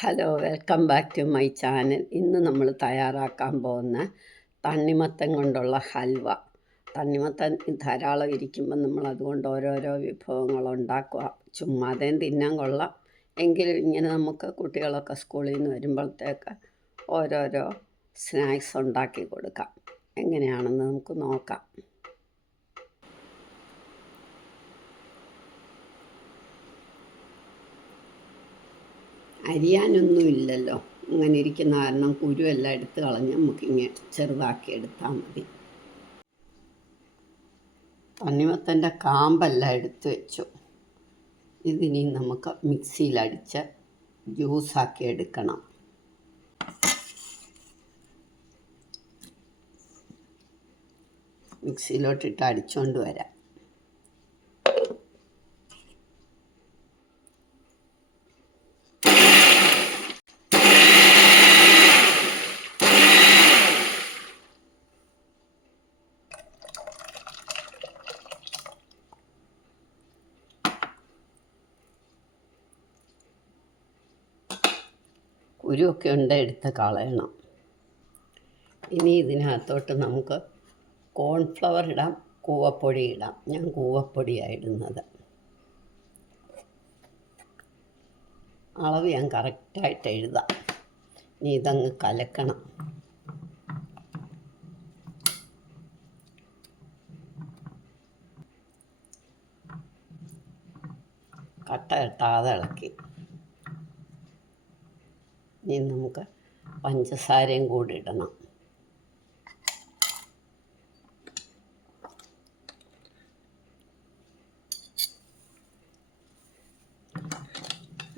Hello, welcome back to my channel. ഇന്ന് നമ്മൾ തയ്യാറാക്കാൻ പോകുന്ന തണ്ണിമത്തൻ കൊണ്ടുള്ള ഹൽവ. തണ്ണിമത്തൻ ധാരാളം ഇരിക്കുമ്പോൾ നമ്മൾ അതുകൊണ്ട് ഓരോരോ വിഭവങ്ങൾ ഉണ്ടാക്കുക. ചുമ്മാതേം തിന്നാൻ കൊള്ളാം, എങ്കിലും ഇങ്ങനെ നമുക്ക് കുട്ടികളൊക്കെ സ്കൂളിൽ നിന്ന് വരുമ്പോഴത്തേക്ക് ഓരോരോ സ്നാക്സ് ഉണ്ടാക്കി കൊടുക്കാം. എങ്ങനെയാണെന്ന് നമുക്ക് നോക്കാം. അരിയാനൊന്നുമില്ലല്ലോ, അങ്ങനെ ഇരിക്കുന്ന കാരണം കുരുവെല്ലാം എടുത്ത് കളഞ്ഞ് നമുക്കിങ്ങനെ ചെറുതാക്കി എടുത്താൽ മതി. തണ്ണിമത്തൻ്റെ കാമ്പെല്ലാം എടുത്ത് വെച്ചു. ഇതിനി നമുക്ക് മിക്സിയിലടിച്ച് ജ്യൂസാക്കി എടുക്കണം. മിക്സിയിലോട്ടിട്ട് അടിച്ചുകൊണ്ട് വരാം. കുരുവൊക്കെ ഉണ്ട്, എടുത്ത് കളയണം. ഇനി ഇതിനകത്തോട്ട് നമുക്ക് കോൺഫ്ലവർ ഇടാം, കൂവപ്പൊടി ഇടാം. ഞാൻ കൂവപ്പൊടിയാണ് ഇടുന്നത്. അളവ് ഞാൻ കറക്റ്റായിട്ട് എഴുതാം. ഇനി ഇതങ്ങ് കലക്കണം. കട്ട കെട്ടാതെ ഇളക്കി. ഇനി നമുക്ക് പഞ്ചസാരയും കൂടി ഇടണം.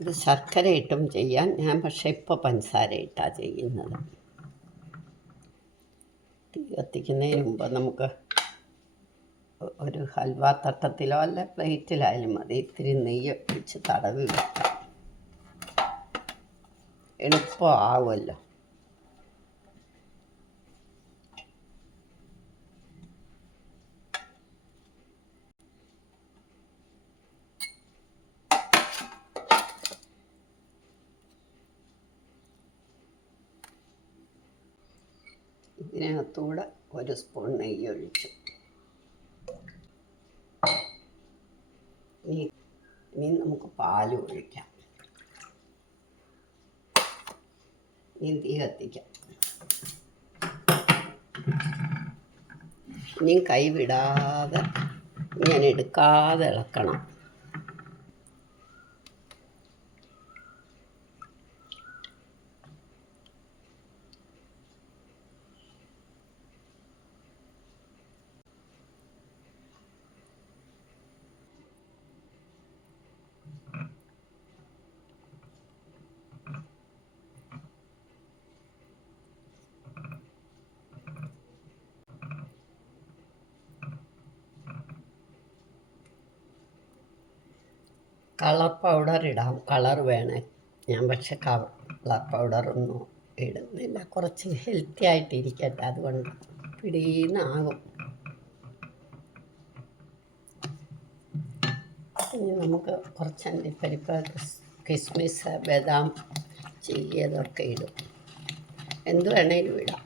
ഇത് ശർക്കര ഇട്ടും ചെയ്യാൻ, ഞാൻ പക്ഷേ ഇപ്പോൾ പഞ്ചസാര ഇട്ടാണ് ചെയ്യുന്നത്. തീ കത്തിക്കുന്നതിന് മുമ്പ് നമുക്ക് ഒരു ഹൽവ തട്ടത്തിലോ അല്ല പ്ലേറ്റിലായാലും മതി, ഇത്തിരി നെയ്യ് ഒഴിച്ച് തടവി വെക്കാം. എളുപ്പമാവുമല്ലോ. ഇതിനകത്തൂടെ ഒരു സ്പൂൺ നെയ്യ് ഒഴിച്ചു. ഇനി നമുക്ക് പാൽ ഒഴിക്കാം. ഇനി തീ കത്തിക്കാം. ഇനിയും കൈ വിടാതെ ഇങ്ങനെ എടുക്കാതെ ഇളക്കണം. കളർ പൗഡർ ഇടാം, കളർ വേണേ. ഞാൻ പക്ഷെ കളർ പൗഡറൊന്നും ഇടുന്നില്ല. കുറച്ച് ഹെൽത്തി ആയിട്ടിരിക്കട്ടെ, അതുകൊണ്ട് പിടിയെന്നാകും. ഇനി നമുക്ക് കുറച്ച് അണ്ടിപ്പരിപ്പ്, കിസ്മിസ്, ബദാം ചെയ്യതൊക്കെ ഇടും. എന്ത് വേണേലും ഇടാം.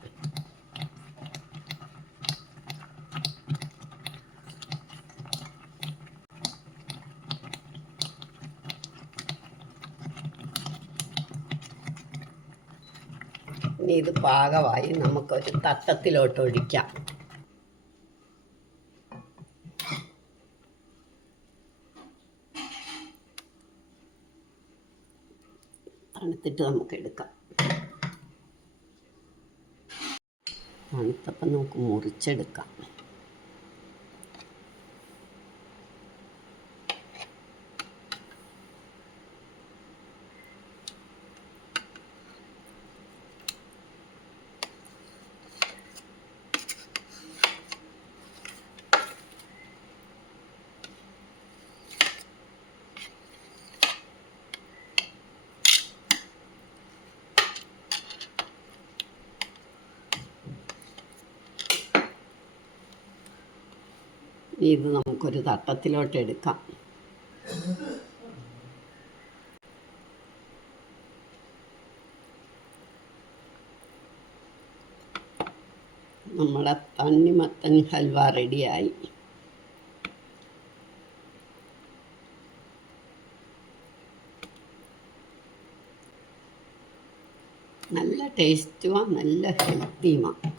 ഇനി ഇത് പാകമായി നമുക്കൊരു തട്ടത്തിലോട്ട് ഒഴിക്കാം. തണുത്തിട്ട് നമുക്ക് എടുക്കാം. തണുത്തപ്പം നമുക്ക് മുറിച്ചെടുക്കാം. ഇത് നമുക്കൊരു തട്ടത്തിലോട്ട് എടുക്കാം. നമ്മളെ തണ്ണിമത്തൻ ഹൽവ റെഡിയായി. നല്ല ടേസ്റ്റുമാണ്, നല്ല ഹെൽത്തിയുമാണ്.